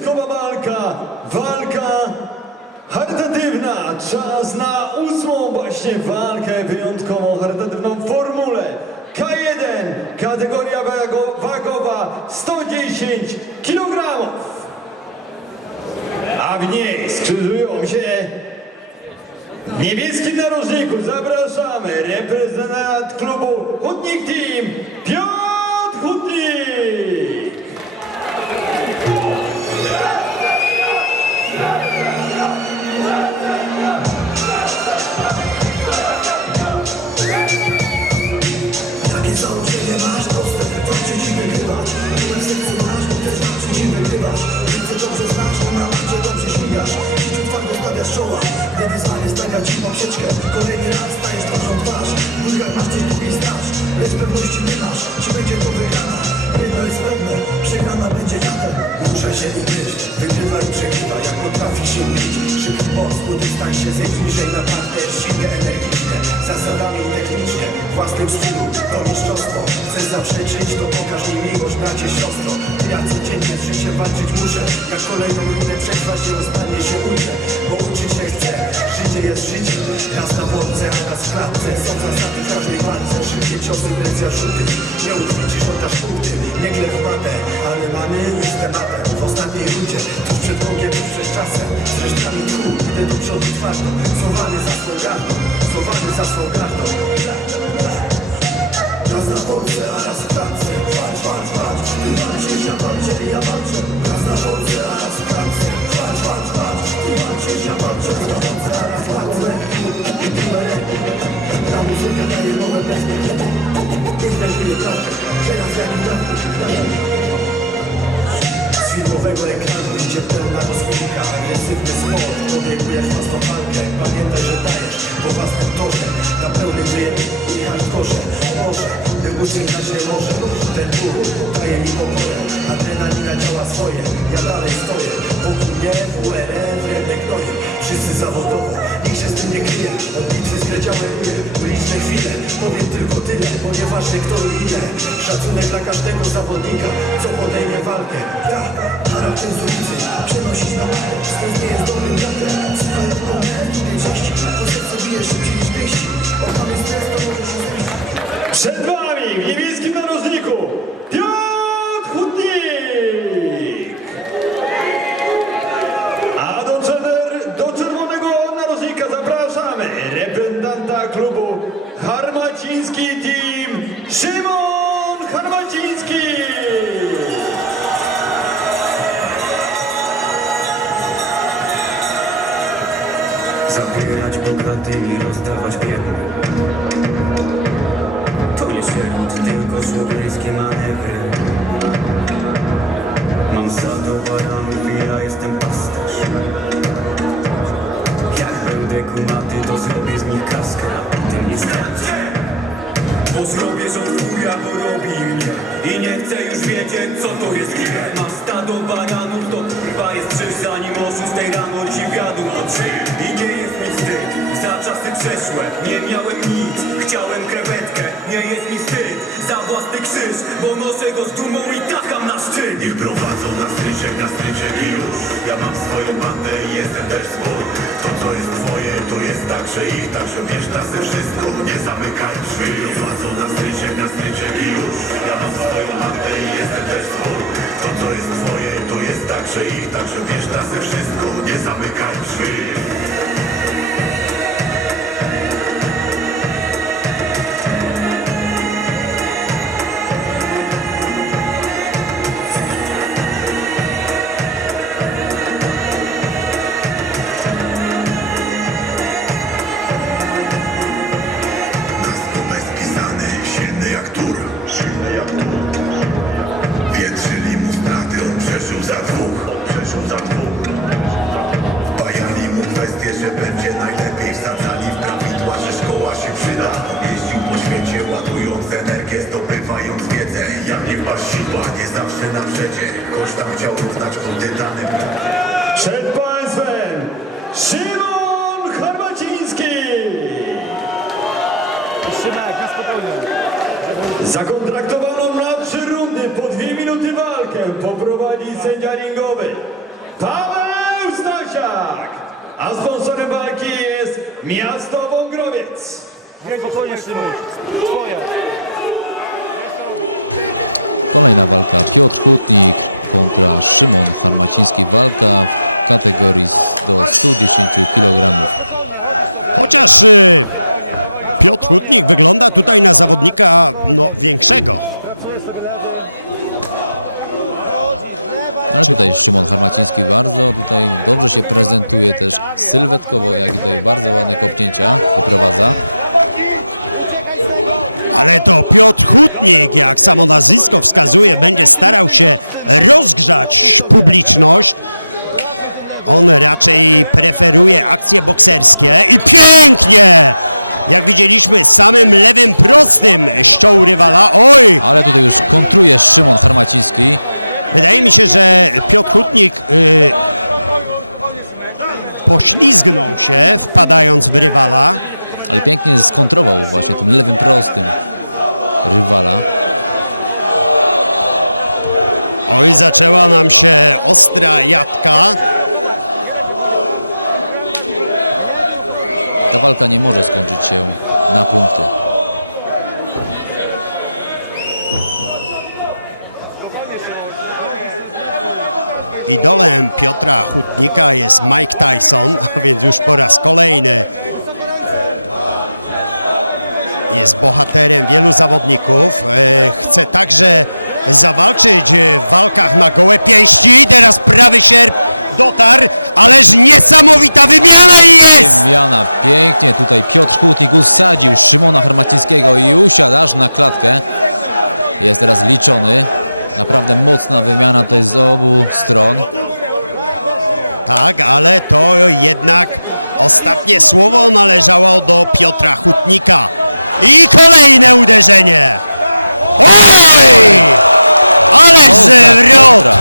Użytkowa walka, walka charytatywna. Czas na ósmą właśnie walkę wyjątkową charytatywną. Cieszę się może ten ból Daje mi pokój Adrenalina działa swoje Ja dalej stoję Wokół mnie URE Wrębek nowy Wszyscy zawodowo Nikt się z tym nie kryje Obliczy zleciałem gry Liczne chwile Powiem tylko tyle Ponieważ nie kto i ile Szacunek dla każdego zawodnika Co podejmie walkę Ja, a raczej z ulicy Przenosić na team Szymon Chorwaciński. Zabierać kubaty i oddawać biel To jest remont tylko słowiański na ekranie. Zadowolony, ja jestem pasterz. Jak będę kumaty, to zrobię mi kaskę To mi starczy Zrobię, że chuja to robi I nie chcę już wiedzieć co to jest hipermasta do banana Także i tak, że wiesz, na wszystko nie zamykaj drzwi Każdy na secie korzysta z na czas tytanem. Przed Państwem Szymon Herbaciński! Zakontraktowaną na trzy rundy po dwie minuty walkę poprowadzi sędzia ringowy Paweł Stasiak, a sponsorem walki jest miasto Wągrowiec. Jego pojmę Szymon. Kolejna walka Piotr Hutnik kontra Szymon Harmaciński. Walka w kategorii do 110 kg. Chociaż y, Piotr Hutnik wygląda tutaj na zawodnika no, większego. Ale tutaj Szymon Harmaciński bardzo tutaj dobrze się prezentuje też sylwetkowo, jak i tutaj bardzo ładne kopnięcia wyprowadza. Ale to Piotr Hutnik, jak samo nazwisko wskazuje, będzie starał się rozgrzać publiczność. On raczej preferuje akcje bokserskie i pięknie! Jak widzieliśmy, samym lewym prostym ściął rywala. Oj! Ale tutaj już kontruje Szymon Harmaciński. Wydaje mi się, że Piotr Hutnik y, poślizgnął się, wpadając w rywala. Ale pięknie skontrował właśnie tym lewym prostym rywala. Oj, zaczęła nam się ostra jadka. Ta walka nie może skończyć się na punkty. Idolem Piotra Hutnika jest Mike Tyson, a więc już po raz kolejny jest bohaterem wielu zawodników. E, Chce także zawalczyć w walkach na gołe pięści. Teraz prawy sierp dotarł, ależ niesamowita wymiana i jest! Wymiana pięknie tutaj Piotr Hutnik usadził Szymona Harmacińskiego i usiadł aż na klatkę. Jest teraz liczony. Naprawdę mocna wymiana to jest z obu stron. Tak, ale to jednak ostatnie słowo należało do Piotra Hutnika. I kolejne uderzenie. Oj! Ależ zwrot!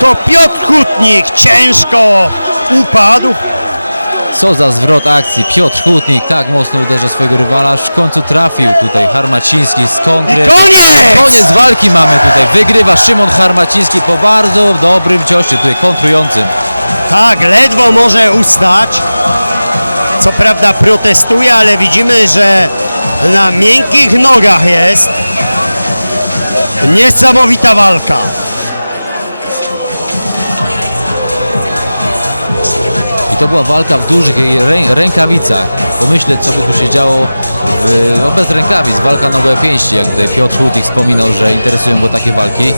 To Piotr Hutnik ciężko upadł. Co za zwrot akcji. Piotr Hutnik tak mocno uderza swojego rywala. aż W końcu trafił tutaj Harmaciński z I kontry. koniec! Koniec walki mamy tutaj. Wygrywa Szymon Harmaciński po bardzo dobrym ciosie tutaj kontrującym. Tak, ledwo może ustać. Co prawda protestuje, ale widzimy, że na miękkich nogach jest. Niesamowita walka. I to była walka w dużych rę, rękawicach. Pomyśleć, co by tu się działo w, no bez rękawic. Walka na gołe pięści, jak tutaj Piotr Hutnik wspominał, że interesują go takie walki.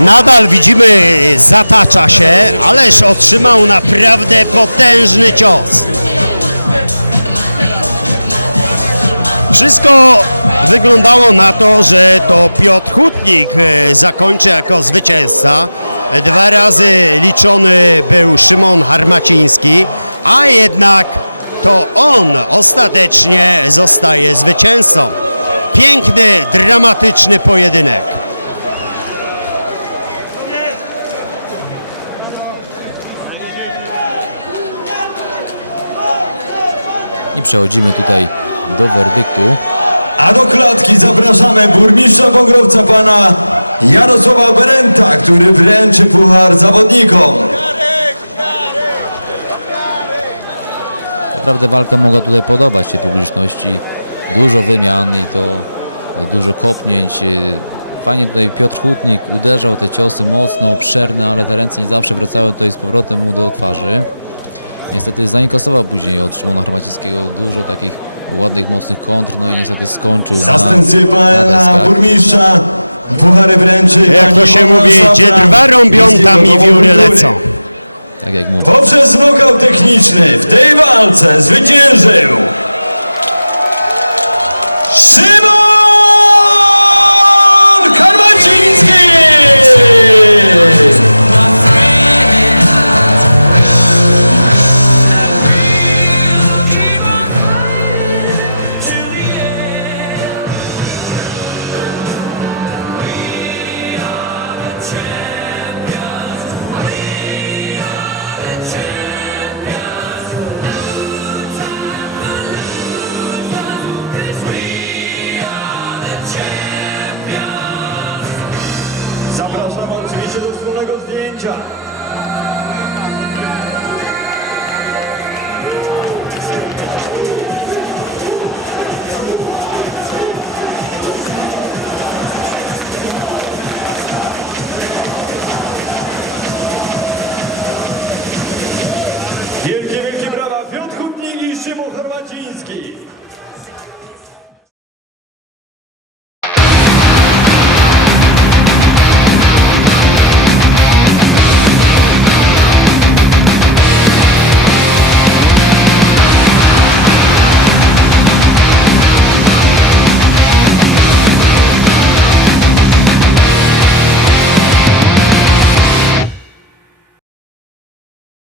Nadal widzimy, zatacza się, ależ otrzymał naprawdę potężny cios. Wszystko wyglądało na to, że to Piotr Hutnik e, zakończy jako zwycięzca. Dwa razy liczony był Szymon Harmaciński, a jednak to on ostatecznie zostaje zwycięzcą. Piękny, dramatyczny pojedynek. I przechodzimy tutaj do werdyktu. A do klatki zapraszamy burmistrza Wągrowca pana Jarosława Berenta, który wręczy puchar zawodnikom. Naprawdę walka mogła tutaj podobać się publiczności. Dużo wymian i to dużo kopnięć. Fajnie tutaj Piotr Hutnik uderzał te ciosy mocno, obszerne, ale te ręce nie zawsze wracały tutaj z powrotem mu do twarzy. Niestety zainkasował później od Szymona Harmacińskiego dużo takich ładnych, mocnych kontr, no i niestety skończył na, Zastępcy na pana deskach. burmistrza puchary wręczy Jak to się mówi, gdzie drwa rąbią, tam i wióry lecą. Tak jak mówię. Poprzez nokaut techniczny w tej walce zwyciężył